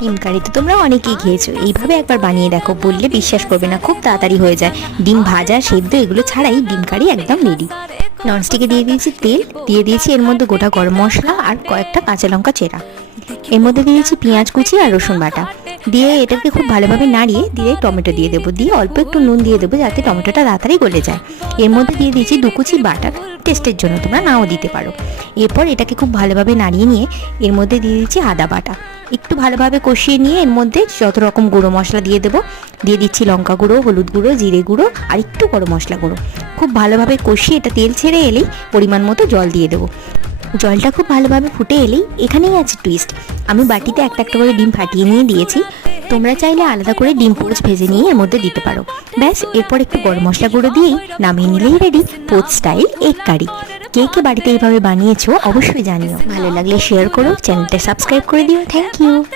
ডিম কারি তো তোমরা অনেকেই খেয়েছো, এইভাবে একবার বানিয়ে দেখো, বললে বিশ্বাস করবে না, খুব তাড়াতাড়ি হয়ে যায়। ডিম ভাজা সেদ্ধ এগুলো ছাড়াই ডিম কারি একদম রেডি। ননস্টিকে দিয়ে দিয়েছি তেল, দিয়ে দিয়েছি এর মধ্যে গোটা গরম মশলা আর কয়েকটা কাঁচা লঙ্কা চেরা, এর মধ্যে দিয়ে দিয়েছি পেঁয়াজ কুচি আর রসুন বাটা, দিয়ে এটাকে খুব ভালোভাবে নাড়িয়ে দিয়ে টমেটো দিয়ে দেবো, দিয়ে অল্প একটু নুন দিয়ে দেবো যাতে টমেটোটা তাড়াতাড়ি গলে যায়। এর মধ্যে দিয়ে দিয়েছি 2 কুচি বাটার, টেস্টের জন্য তোমরা নাও দিতে পারো। এরপর এটাকে খুব ভালোভাবে নাড়িয়ে নিয়ে এর মধ্যে দিয়ে দিচ্ছি আদা বাটা, একটু ভালোভাবে কষিয়ে নিয়ে এর মধ্যে যত রকম গুঁড়ো মশলা দিয়ে দেবো, দিয়ে দিচ্ছি লঙ্কা গুঁড়ো, হলুদ গুঁড়ো, জিরে গুঁড়ো আর একটু গরম মশলা গুঁড়ো। খুব ভালোভাবে কষিয়ে এটা তেল ছেড়ে এলেই পরিমাণ মতো জল দিয়ে দেবো। জলটা খুব ভালোভাবে ফুটে এলেই এখানেই আছে টুইস্ট, আমি বাটিতে একটা একটা করে ডিম ফাটিয়ে নিয়ে দিয়েছি, তোমরা চাইলে আলাদা করে ডিম পোচ ভেজে নিয়ে এর মধ্যে দিতে পারো। ব্যাস, এরপর একটু গরম মশলা গুঁড়ো দিয়েই নামিয়ে নিলেই ready poach style egg curry. কে কে বাড়িতে এইভাবে বানিয়েছো অবশ্যই জানিও, ভালো লাগলে শেয়ার করো, চ্যানেলটা সাবস্ক্রাইব করে দিও। Thank you.